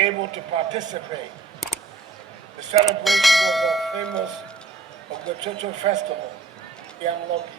able to participate in the celebration of the famous Hogbetsotso Festival, I'm lucky.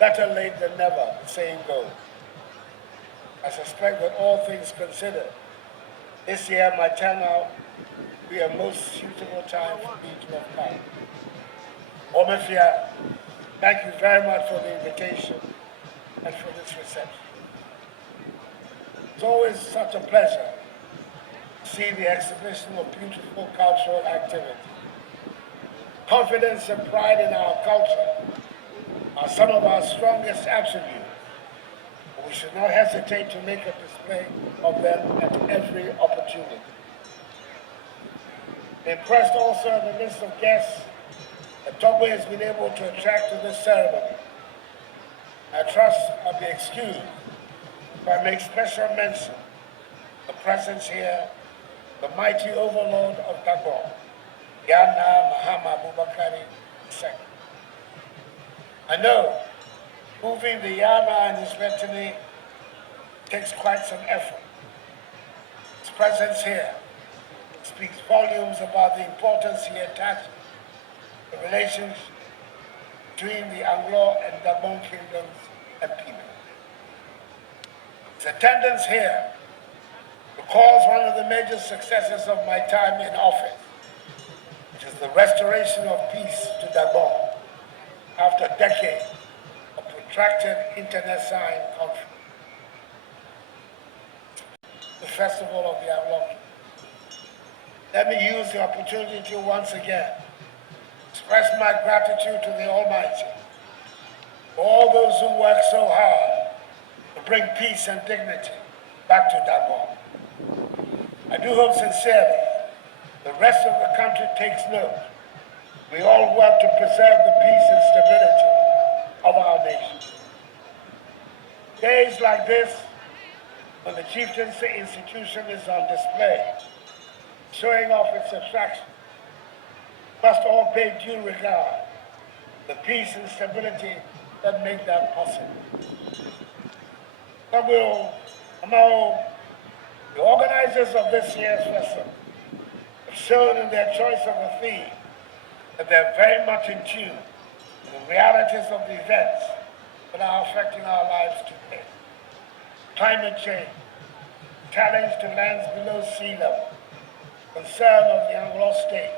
Better late than never, the saying goes. I suspect that all things considered, this year might turn out to be a most suitable time for me to have come. Omefia, thank you very much for the invitation and for this reception. It's always such a pleasure to see the exhibition of beautiful cultural activity. Confidence and pride in our culture are some of our strongest attributes. We should not hesitate to make a display of them at every opportunity. Impressed also in the list of guests that Togo has been able to attract to this ceremony. I trust I'll be excused if I make special mention of the presence here, the mighty overlord of Gabon, Yana Mahama Bubakari II. I know moving the Yana and his litany takes quite some effort. His presence here speaks volumes about the importance he attaches to the relations between the Anglo and Gabon kingdoms and people. His attendance here recalls one of the major successes of my time in office, which is the restoration of peace to Gabon after decades of protracted internecine conflict. The Festival of the Unlucky. Let me use the opportunity to once again express my gratitude to the Almighty for all those who work so hard to bring peace and dignity back to Gabon. I do hope sincerely the rest of the country takes note. We all work to preserve the peace and stability of our nation. Days like this, when the chieftaincy institution is on display, showing off its attraction, must all pay due regard to the peace and stability that make that possible. The organizers of this year's festival have shown in their choice of a theme that they're very much in tune with the realities of the events that are affecting our lives today. Climate change, challenge to lands below sea level, concern of the Anglo state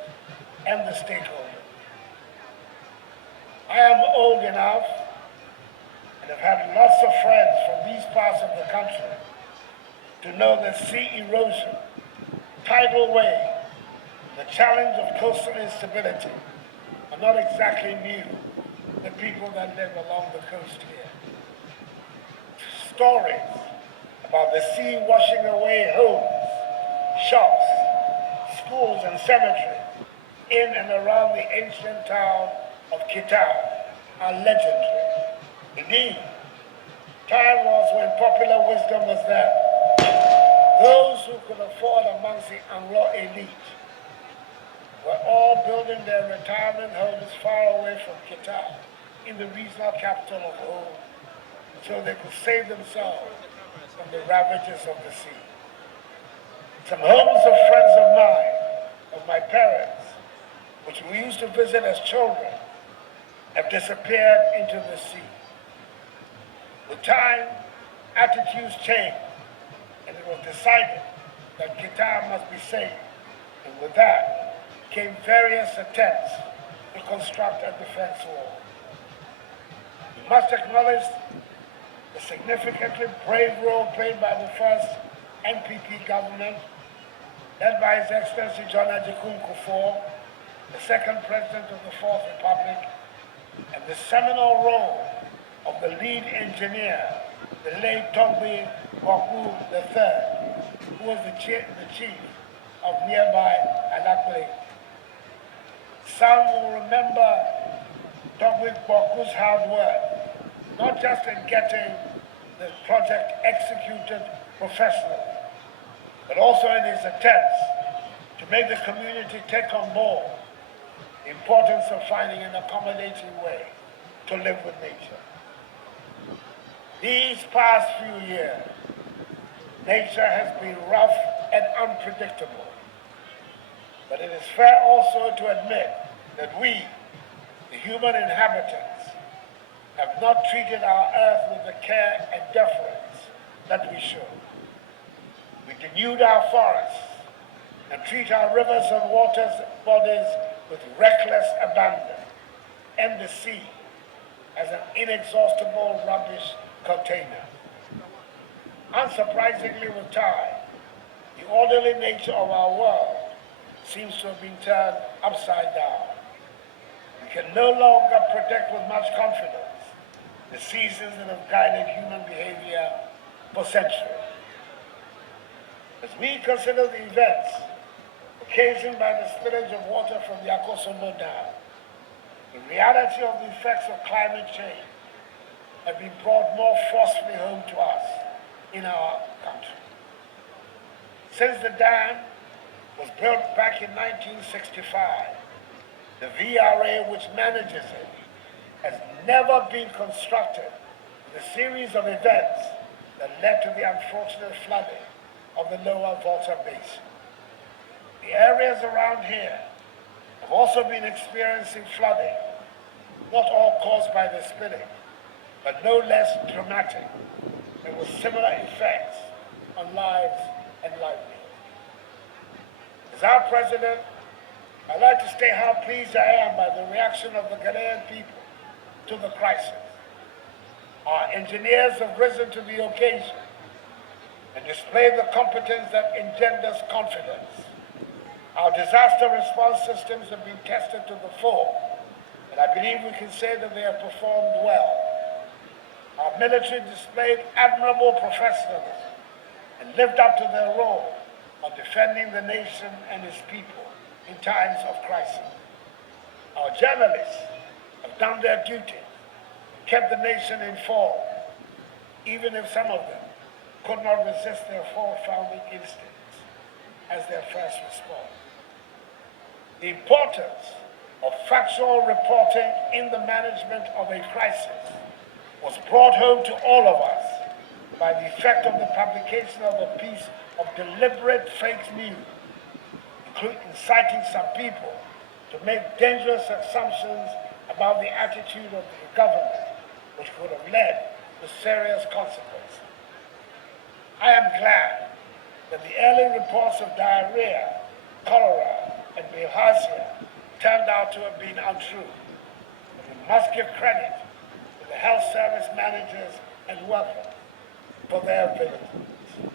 and the stakeholders. I am old enough and have had lots of friends from these parts of the country to know that sea erosion, tidal wave, the challenge of coastal instability are not exactly new to people that live along the coast here. Stories about the sea washing away homes, shops, schools and cemeteries in and around the ancient town of Kita are legendary. Indeed, time was when popular wisdom was that those who could afford amongst the Anglo elite were all building their retirement homes far away from Kita, in the regional capital of Ho, so they could save themselves from the ravages of the sea. Some homes of friends of mine, of my parents, which we used to visit as children, have disappeared into the sea. With time, attitudes changed, and it was decided that Kita must be saved. And with that came various attempts to construct a defense wall. We must acknowledge the significantly brave role played by the first NPP government, led by His Excellency John Ajikun Kufuor, the second president of the Fourth Republic, and the seminal role of the lead engineer, the late Togbe Boku III, who was the chief of nearby Alakwe. Some will remember Togbe Boku's hard work, not just in getting the project executed professionally, but also in his attempts to make the community take on board the importance of finding an accommodating way to live with nature. These past few years, Nature has been rough and unpredictable, but it is fair also to admit that we, the human inhabitants, have not treated our earth with the care and deference that we should. We denude our forests and treat our rivers and water bodies with reckless abandon, and the sea as an inexhaustible rubbish container. Unsurprisingly, with time, the orderly nature of our world seems to have been turned upside down. We can no longer predict with much confidence the seasons that have guided human behavior for centuries. As we consider the events occasioned by the spillage of water from the Akosombo Dam, the reality of the effects of climate change have been brought more forcefully home to us in our country. Since the dam was built back in 1965, the VRA which manages it has never been constructed with a series of events that led to the unfortunate flooding of the lower Volta Basin. The areas around here have also been experiencing flooding, not all caused by the spilling, but no less dramatic and with similar effects on lives and livelihoods. As our president, I'd like to state how pleased I am by the reaction of the Ghanaian people to the crisis. Our engineers have risen to the occasion and displayed the competence that engenders confidence. Our disaster response systems have been tested to the full, and I believe we can say that they have performed well. Our military displayed admirable professionalism and lived up to their role of defending the nation and its people in times of crisis. Our journalists have done their duty, kept the nation informed, even if some of them could not resist their forefounding instincts as their first response. The importance of factual reporting in the management of a crisis was brought home to all of us by the effect of the publication of a piece of deliberate fake news, including inciting some people to make dangerous assumptions about the attitude of the government, which could have led to serious consequences. I am glad that the early reports of diarrhea, cholera, and bilharzia turned out to have been untrue. But we must give credit to the health service managers and workers for their vigilance.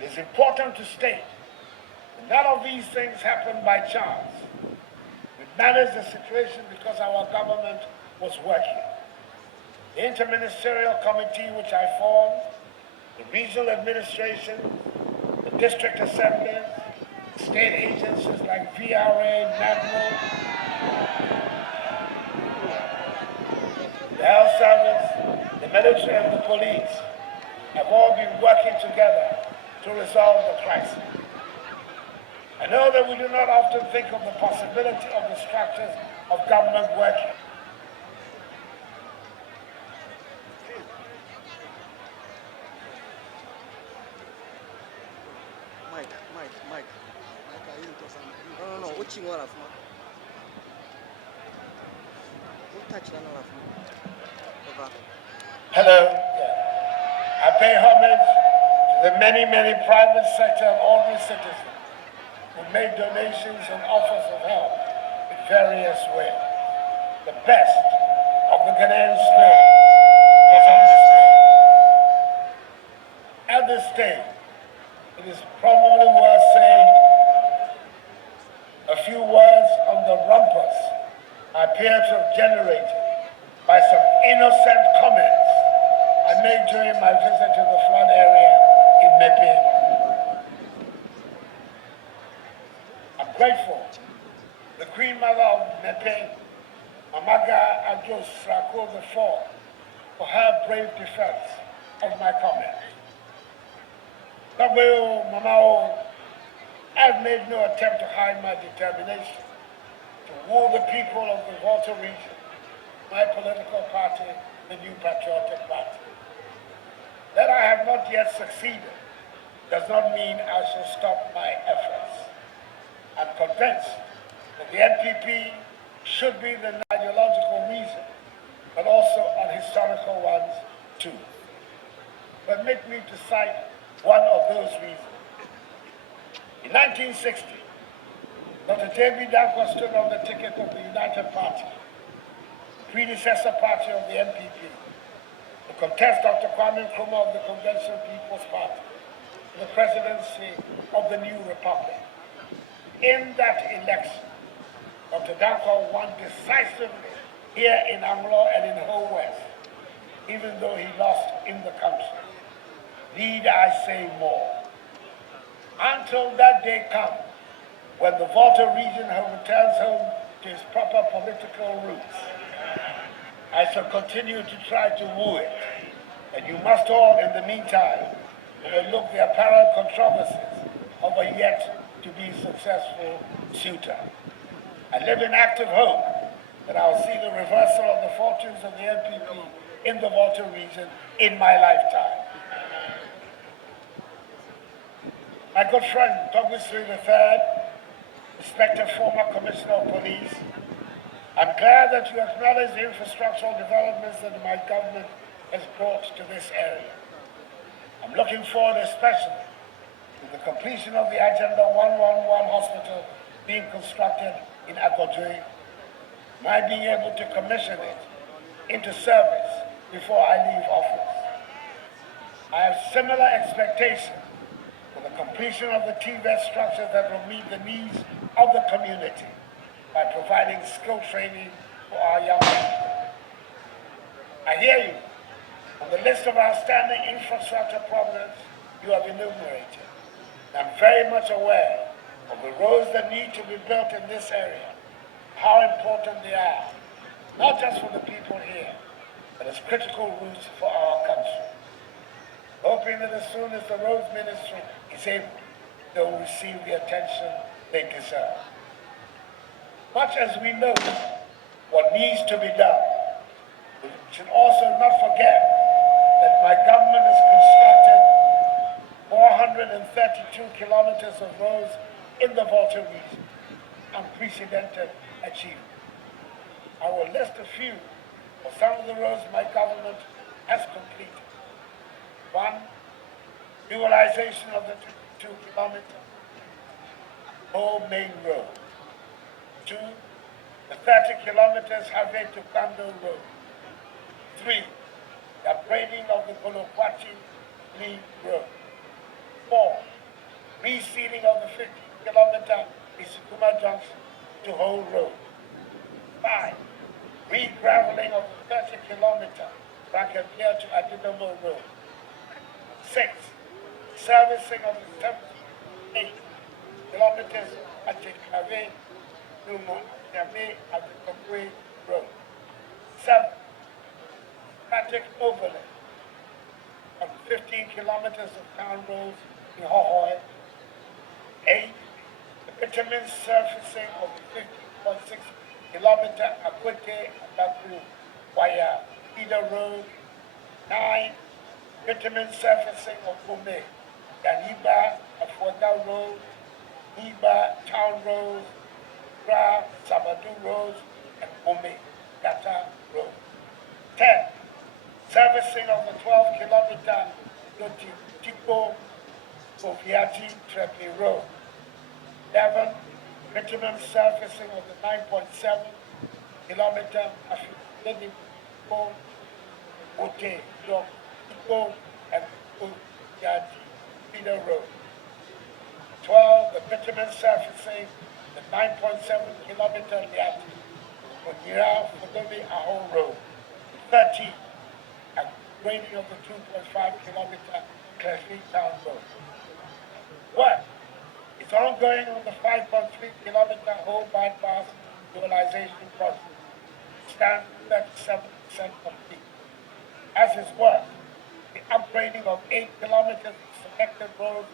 It is important to state that none of these things happened by chance. We managed the situation because our government was working. The interministerial committee which I formed, the regional administration, the district assemblies, state agencies like VRA, NADMO, the health service, the military and the police have all been working together to resolve the crisis. I know that we do not often think of the possibility of the structures of government working. Mike. No. Watching all of me. Don't touch none of me. Over. Hello. Yeah. I pay homage to the many private sector and ordinary citizens who made donations and offers of help in various ways. The best of the Ghanaian spirit was on display. At this stage, it is probably worth saying a few words on the rumpus I appear to have generated by some innocent comments I made during my visit to the flood area in Mepe. I'm grateful to the Queen Mother of Mepe, Mamaga Addo IV, for her brave defense of my comments. Mamao, I've made no attempt to hide my determination to woo the people of the Volta region, my political party, the New Patriotic Party. That I have not yet succeeded does not mean I shall stop my efforts. I'm convinced that the NPP should be the ideological reason, but also on historical ones too. Permit me to cite one of those reasons. In 1960, Dr. J.B. Danko stood on the ticket of the United Party, the predecessor party of the NPP, to contest Dr. Kwame Nkrumah of the Conventional People's Party for the presidency of the new republic. In that election, Dr. Danko won decisively here in Anglo and in the whole West, even though he lost in the country. Need I say more? Until that day comes, when the Volta region returns home to its proper political roots, I shall continue to try to woo it. And you must all, in the meantime, overlook the apparent controversies of a yet to be successful suitor. I live in active hope that I'll see the reversal of the fortunes of the NPP in the Volta region in my lifetime. My good friend, Douglas III, respected former Commissioner of Police, I'm glad that you acknowledge the infrastructural developments that my government has brought to this area. I'm looking forward especially to the completion of the Agenda 111 hospital being constructed in Akodre, my being able to commission it into service before I leave office. I have similar expectations for the completion of the TVET structure that will meet the needs of the community by providing skill training for our young people. I hear you on the list of outstanding infrastructure problems you have enumerated. I'm very much aware of the roads that need to be built in this area, how important they are, not just for the people here, but as critical routes for our country. Hoping that as soon as the roads ministry is able, they will receive the attention they deserve. Much as we know what needs to be done, we should also not forget that my government has constructed 432 kilometers of roads in the Volta region, unprecedented achievement. I will list a few of some of the roads my government has completed. 1, dualization of the 22-kilometer whole main road. 2, the 30 kilometers Harvey to Kando road. 3, the upgrading of the Kolokwati Lee road. 4, resealing of the 50-kilometer Isukuma Junction to Whole Road. 5, re-graveling of the 30-kilometer Bracketpier to Addo Road. 6, servicing of the 78 kilometers at Jekave to Yame at the Kokwe Road. 7, traffic overlay of 15 kilometers of town roads in Hohoi. 8, the bitumen surfacing of the 50.6 kilometer Akwete Adaku Waya Ida Road. 9, bitumen surfacing of Gome, Ganiba, Afuada Road, Niba Town Road, Gra, Sabadu Road, and Gome, Gata Road. 10, servicing of the 12-kilometer Yoti Tipo, Soviati Trepi Road. 11, bitumen surfacing of the 9.7 kilometer Afideni Tipo, Ote, Yok, Tipo, and Uyadi Feeder Road. 12, the bitumen surfacing the 9.7 kilometer Liati, Onira Fodomi Aho Road. 13, upgrading of the 2.5 kilometer Clesley Town Road. Work is ongoing on the 5.3 kilometer whole bypass dualization project. Stands 37% complete. As is work, the upgrading of 8 kilometers of selected roads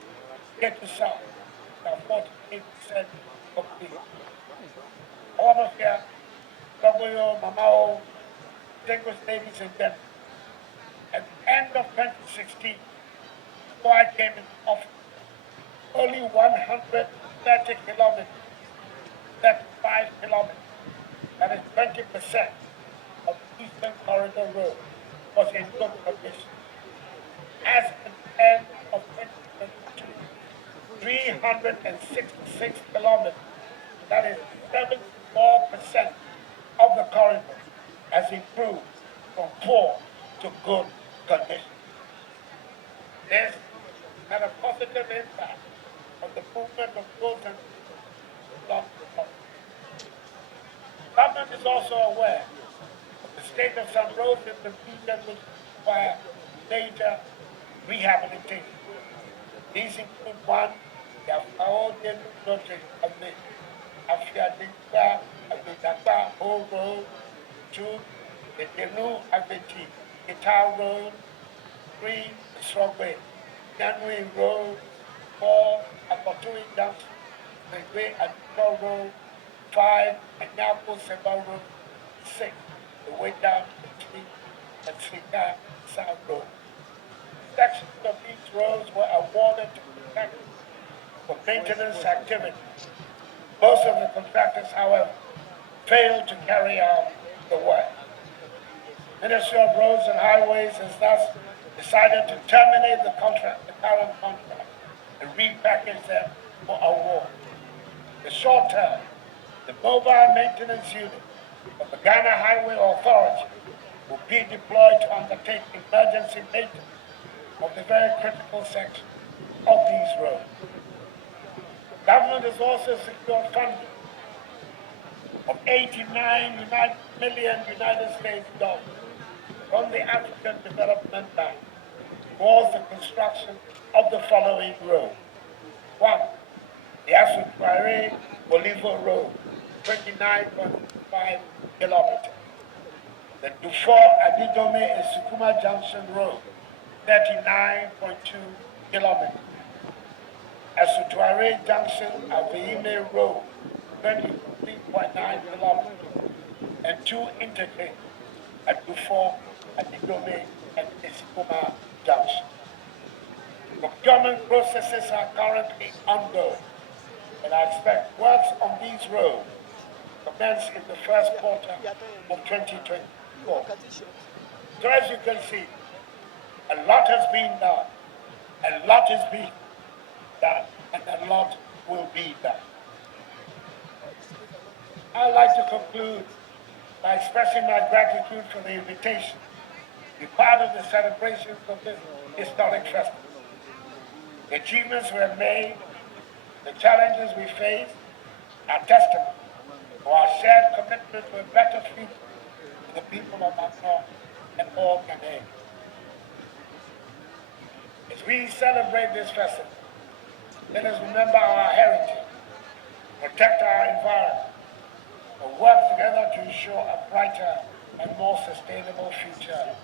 get to south, now 48% complete. All of here, W, Mamao, distinguished ladies and gentlemen, at the end of 2016, before I came in office, only 130 kilometers, 35 kilometers, that is 20% of the Eastern Corridor Road was in good condition. As at the end of 2022, 366 kilometers, that is 74% of the corridor, has improved from poor to good condition. This had a positive impact on the movement of goods and along the coast. Government is also aware of the state of some roads in the region which require major rehabilitation. These include one, the Afaodian project of the Afiadinka, Abidaka Whole Road, two, the Denu Abeti, Guitar Road, three, the Srogwe, Yanui Road, four, Akotui Junction, the Way and Road, five, Anyapo Seba Road, six, the way down to Tree and Sika South Road. Sections of these roads were awarded to contractors for maintenance activities. Most of the contractors, however, failed to carry out the work. Ministry of Roads and Highways has thus decided to terminate the current contract, and repackage them for award. In the short term, the mobile maintenance unit of the Ghana Highway Authority will be deployed to undertake emergency maintenance of the very critical section of these roads. The government has also secured funding of 89 million United States dollars from the African Development Bank towards the construction of the following roads. One, the Asutware Bolivar Road, 29.5 kilometers. The Dufour Adidome and Sukuma Junction Road, 39.2 kilometers. Asutware Junction Aveime Road, 23.9 kilometers. And two interchanges at Dufour, Adidome, and Sukuma Junction. Procurement processes are currently ongoing, and I expect works on these roads to commence in the first quarter of 2024. So as you can see, a lot has been done, a lot is being done, and a lot will be done. I'd like to conclude by expressing my gratitude for the invitation to be part of the celebrations of this historic festival. The achievements we have made, the challenges we face, are testament to our shared commitment to a better future for the people of our North and all Ghanaians. As we celebrate this festival, let us remember our heritage, protect our environment, and work together to ensure a brighter and more sustainable future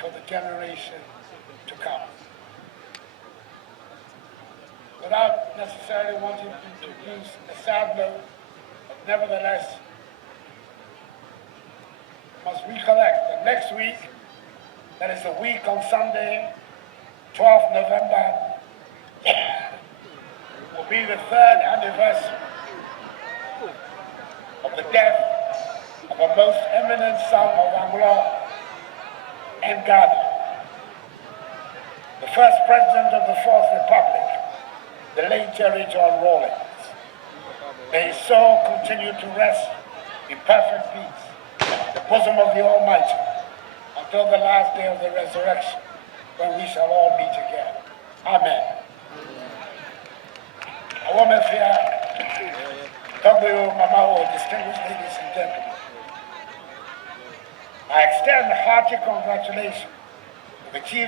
for the generation to come. Without necessarily wanting to introduce a sad note, but nevertheless, must recollect that next week, that is a week on Sunday, 12th November, will be the third anniversary of the death of a most eminent son of Anglo and Ghana, the first president of the Fourth Republic, the late Jerry John Rawlings. May his soul continue to rest in perfect peace in the bosom of the Almighty until the last day of the resurrection, when we shall all meet again. Amen. A woman here, W. Mama, distinguished ladies and gentlemen, I extend hearty congratulations to the Chief